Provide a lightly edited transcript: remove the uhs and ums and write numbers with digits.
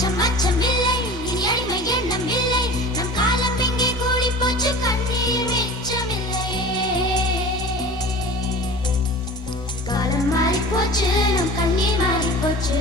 அச்சம் அச்சம் இல்லை, இனி அடிமை எண்ணம் இல்லை, நம் காலம் எங்கே கூடி போச்சு, கண்ணீர் மிச்சமில்லை. காலம் மாறி போச்சு, நம் கண்ணீர் மாறி போச்சு.